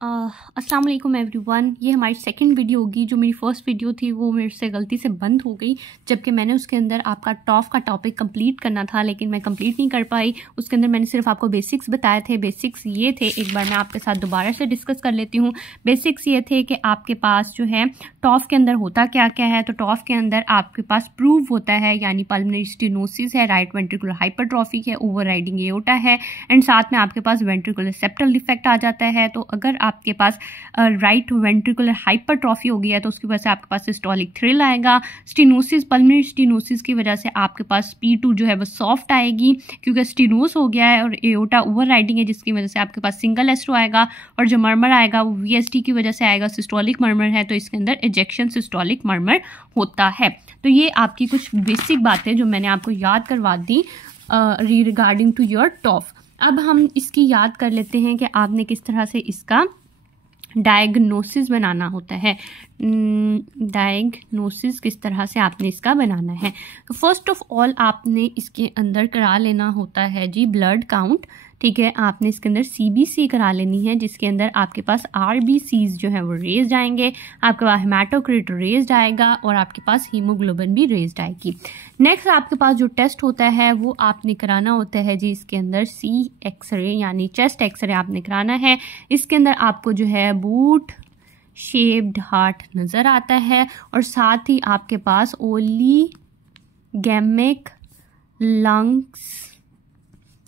अस्सलाम वालेकुम एवरीवन। ये हमारी सेकंड वीडियो होगी। जो मेरी फर्स्ट वीडियो थी वो मेरे से गलती से बंद हो गई, जबकि मैंने उसके अंदर आपका टॉफ का टॉपिक कंप्लीट करना था, लेकिन मैं कंप्लीट नहीं कर पाई। उसके अंदर मैंने सिर्फ आपको बेसिक्स बताए थे। बेसिक्स ये थे, एक बार मैं आपके साथ दोबारा से डिस्कस कर लेती हूँ। बेसिक्स ये थे कि आपके पास जो है टॉफ के अंदर होता क्या क्या है। तो टॉफ के अंदर आपके पास प्रूव होता है, यानी पल्मोनरी स्टेनोसिस है, राइट वेंट्रिकुलर हाइपरट्रॉफी है, ओवरराइडिंग एओर्टा है, एंड साथ में आपके पास वेंट्रिकुलर सेप्टल डिफेक्ट आ जाता है। तो अगर आपके पास राइट वेंट्रिकुलर हाइपरट्रॉफी हो गई है तो उसकी वजह से आपके पास सिस्टोलिक थ्रिल आएगा। स्टेनोसिस, पल्मोनरी स्टेनोसिस की वजह से आपके पास P2 जो है वो सॉफ्ट आएगी, क्योंकि स्टेनोस हो गया है और एओर्टा ओवरराइडिंग है, जिसकी वजह से आपके पास सिंगल एस्ट्रो आएगा। और जो मर्मर आएगा वो VST की वजह से आएगा, सिस्टोलिक मर्मर है, तो इसके अंदर इजेक्शन सिस्टोलिक मर्मर होता है। तो ये आपकी कुछ बेसिक बातें जो मैंने आपको याद करवा दी रिगार्डिंग टू योर टॉफ। अब हम इसकी याद कर लेते हैं कि आपने किस तरह से इसका डायग्नोसिस बनाना होता है। डायग्नोसिस किस तरह से आपने इसका बनाना है। तो फर्स्ट ऑफ ऑल आपने इसके अंदर करा लेना होता है जी ब्लड काउंट। ठीक है, आपने इसके अंदर CBC करा लेनी है, जिसके अंदर आपके पास RBCs जो है वो रेज्ड आएंगे, आपके पास हेमाटोक्रिट रेज्ड आएगा और आपके पास हीमोग्लोबिन भी रेज्ड आएगी। नेक्स्ट आपके पास जो टेस्ट होता है वो आपने कराना होता है जी इसके अंदर C एक्सरे, यानी चेस्ट एक्सरे आपने कराना है। इसके अंदर आपको जो है बूट शेप्ड हार्ट नज़र आता है और साथ ही आपके पास ओलीगैमिक लंग्स,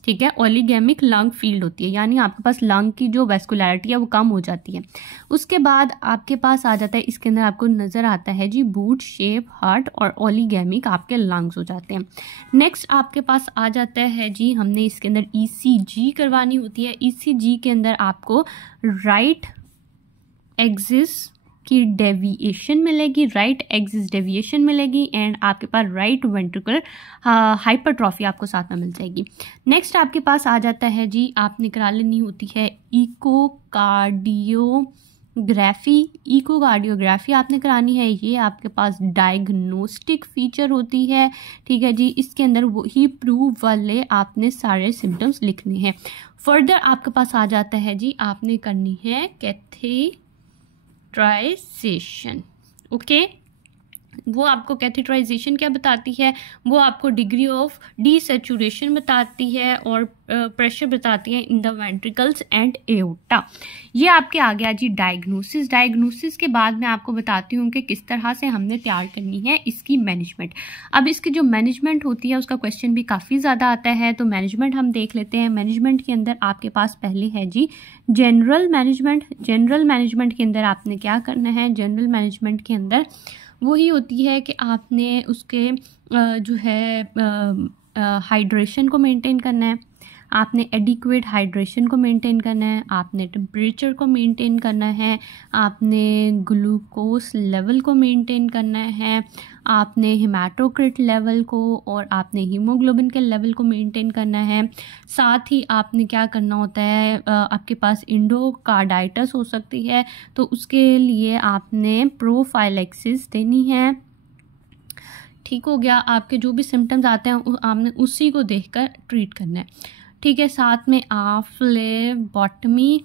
ठीक है, ओलीगैमिक लंग फील्ड होती है, यानी आपके पास लंग की जो वेस्कुलरिटी है वो कम हो जाती है। उसके बाद आपके पास आ जाता है, इसके अंदर आपको नज़र आता है जी बूट शेप हार्ट और ओलीगैमिक आपके लंग्स हो जाते हैं। नेक्स्ट आपके पास आ जाता है जी, हमने इसके अंदर ECG करवानी होती है। ECG के अंदर आपको राइट एक्सिस की डेविएशन मिलेगी, राइट एक्सिस डेविएशन मिलेगी, एंड आपके पास राइट वेंट्रिकुलर हाइपरट्रॉफी आपको साथ में मिल जाएगी। नेक्स्ट आपके पास आ जाता है जी, आपने करा लेनी होती है इकोकार्डियोग्राफी। इकोकार्डियोग्राफी आपने करानी है, ये आपके पास डायग्नोस्टिक फीचर होती है। ठीक है जी, इसके अंदर वही प्रूव वाले आपने सारे सिम्टम्स लिखने हैं। फर्दर आपके पास आ जाता है जी, आपने करनी है कैथेटराइजेशन। ओके, वो आपको कैथेटराइजेशन क्या बताती है, वो आपको डिग्री ऑफ डीसैचुरेशन बताती है और प्रेशर बताती है in the ventricles and aorta. ये आपके आ गया जी डायग्नोसिस। डायग्नोसिस के बाद मैं आपको बताती हूँ कि किस तरह से हमने तैयार करनी है इसकी मैनेजमेंट। अब इसकी जो मैनेजमेंट होती है उसका क्वेश्चन भी काफ़ी ज़्यादा आता है, तो मैनेजमेंट हम देख लेते हैं। मैनेजमेंट के अंदर आपके पास पहले है जी जनरल मैनेजमेंट। जनरल मैनेजमेंट के अंदर आपने क्या करना है, जनरल मैनेजमेंट के अंदर वही होती है कि आपने उसके जो है हाइड्रेशन को मेंटेन करना है, आपने एडिक्वेट हाइड्रेशन को मेंटेन करना है, आपने टेम्परेचर को मेंटेन करना है, आपने ग्लूकोज लेवल को मेंटेन करना है, आपने हेमाटोक्रिट लेवल को और आपने हीमोग्लोबिन के लेवल को मेंटेन करना है। साथ ही आपने क्या करना होता है, आपके पास इंडोकार्डाइटिस हो सकती है, तो उसके लिए आपने प्रोफाइलैक्सिस देनी है। ठीक हो गया, आपके जो भी सिम्टम्स आते हैं आपने उसी को देखकर ट्रीट करना है। ठीक है, साथ में आप फ्लेबॉटमी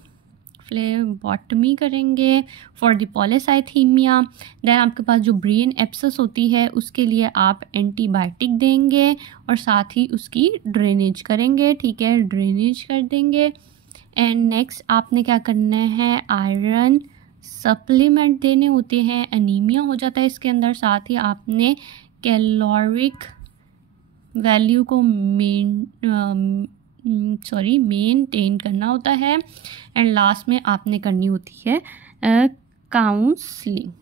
करेंगे फॉर द पॉलीसाइथीमिया। देन आपके पास जो ब्रेन एब्सेस होती है उसके लिए आप एंटीबायोटिक देंगे और साथ ही उसकी ड्रेनेज करेंगे। ठीक है, ड्रेनेज कर देंगे। एंड नेक्स्ट आपने क्या करना है, आयरन सप्लीमेंट देने होते हैं, एनीमिया हो जाता है इसके अंदर। साथ ही आपने कैलोरिक वैल्यू को मेंटेन करना होता है। एंड लास्ट में आपने करनी होती है काउंसलिंग।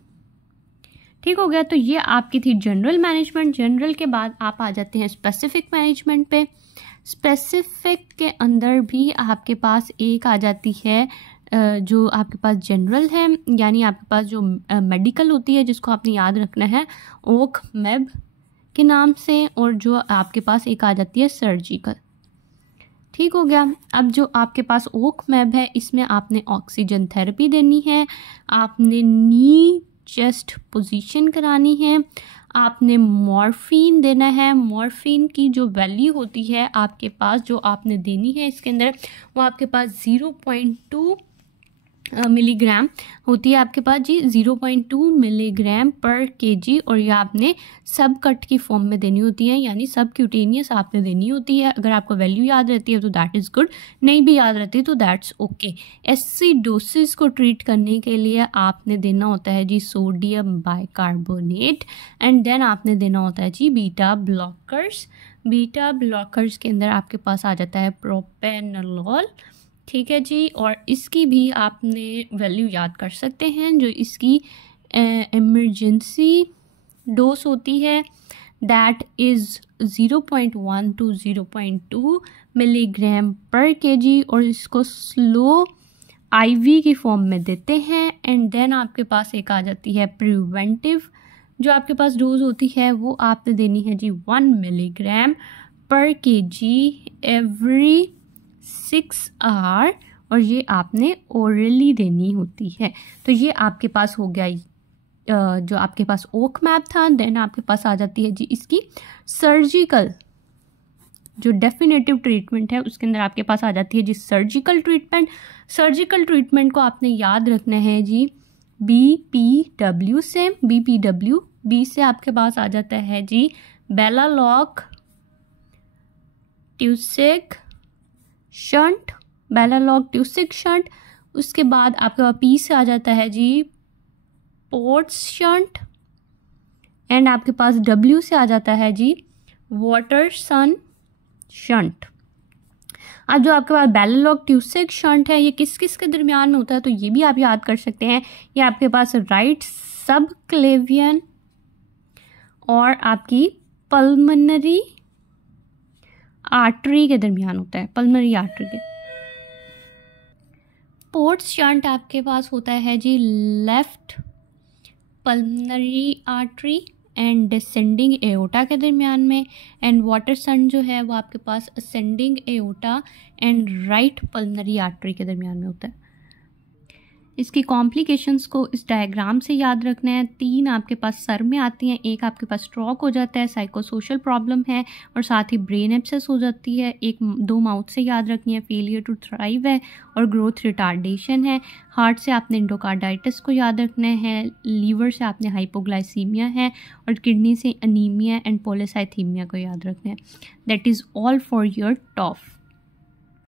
ठीक हो गया, तो ये आपकी थी जनरल मैनेजमेंट। जनरल के बाद आप आ जाते हैं स्पेसिफिक मैनेजमेंट पे। स्पेसिफिक के अंदर भी आपके पास एक आ जाती है जो आपके पास जनरल है, यानी आपके पास जो मेडिकल होती है जिसको आपने याद रखना है ओक मेब के नाम से, और जो आपके पास एक आ जाती है सर्जिकल। ठीक हो गया, अब जो आपके पास ओक मैब है इसमें आपने ऑक्सीजन थेरेपी देनी है, आपने नी चेस्ट पोजीशन करानी है, आपने मॉर्फिन देना है। मॉर्फिन की जो वैल्यू होती है आपके पास जो आपने देनी है इसके अंदर वो आपके पास 0.2 मिलीग्राम होती है आपके पास जी 0.2 मिलीग्राम पर केजी, और ये आपने सब कट की फॉर्म में देनी होती है, यानी सब क्यूटेनियस आपने देनी होती है। अगर आपको वैल्यू याद रहती है तो दैट इज़ गुड, नहीं भी याद रहती तो दैट्स ओके। एसिडोसिस को ट्रीट करने के लिए आपने देना होता है जी सोडियम बाइकार्बोनेट, एंड देन आपने देना होता है जी बीटा ब्लॉकर्स। बीटा ब्लॉकर्स के अंदर आपके पास आ जाता है प्रोपेनोलॉल, ठीक है जी, और इसकी भी आपने वैल्यू याद कर सकते हैं। जो इसकी इमरजेंसी डोज होती है दैट इज़ 0.1 to 0.2 मिलीग्राम पर केजी, और इसको स्लो आईवी की फॉर्म में देते हैं। एंड देन आपके पास एक आ जाती है प्रिवेंटिव, जो आपके पास डोज होती है वो आपने देनी है जी 1 मिलीग्राम पर केजी एवरी 6 आवर, और ये आपने ओरली देनी होती है। तो ये आपके पास हो गया जो आपके पास ओक मैप था। देन आपके पास आ जाती है जी इसकी सर्जिकल जो डेफिनेटिव ट्रीटमेंट है, उसके अंदर आपके पास आ जाती है जी सर्जिकल ट्रीटमेंट। सर्जिकल ट्रीटमेंट को आपने याद रखना है जी BPW से। BPW बी से आपके पास आ जाता है जी बेलालॉक ट्यूसिक शंट, बेलालॉक ट्यूसिक शंट। उसके बाद आपके पास पी से आ जाता है जी पोर्ट्स शंट, एंड आपके पास डब्ल्यू से आ जाता है जी वाटरसन शंट। अब जो आपके पास बेलालॉक ट्यूसिक शंट है ये किस किस के दरमियान में होता है, तो ये भी आप याद कर सकते हैं। ये आपके पास राइट सब क्लेवियन और आपकी पल्मोनरी आर्टरी के दरमियान होता है, पल्मोनरी आर्टरी के। पोर्ट्स शंट आपके पास होता है जी left pulmonary artery and descending aorta के दरमियान में, एंड वाटरसन जो है वो आपके पास ascending aorta and right pulmonary artery के दरमियान में होता है। इसकी कॉम्प्लिकेशंस को इस डायग्राम से याद रखना है। 3 आपके पास सर में आती हैं, एक आपके पास स्ट्रोक हो जाता है, साइकोसोशल प्रॉब्लम है, और साथ ही ब्रेन एब्सेस हो जाती है। 2 माउथ से याद रखनी है, फेलियर टू थ्राइव है और ग्रोथ रिटार्डेशन है। हार्ट से आपने एंडोकार्डाइटिस को याद रखना है, लीवर से आपने हाइपोग्लाइसीमिया है, और किडनी से अनीमिया एंड पॉलीसाइथीमिया को याद रखना है। That is all for your टॉफ।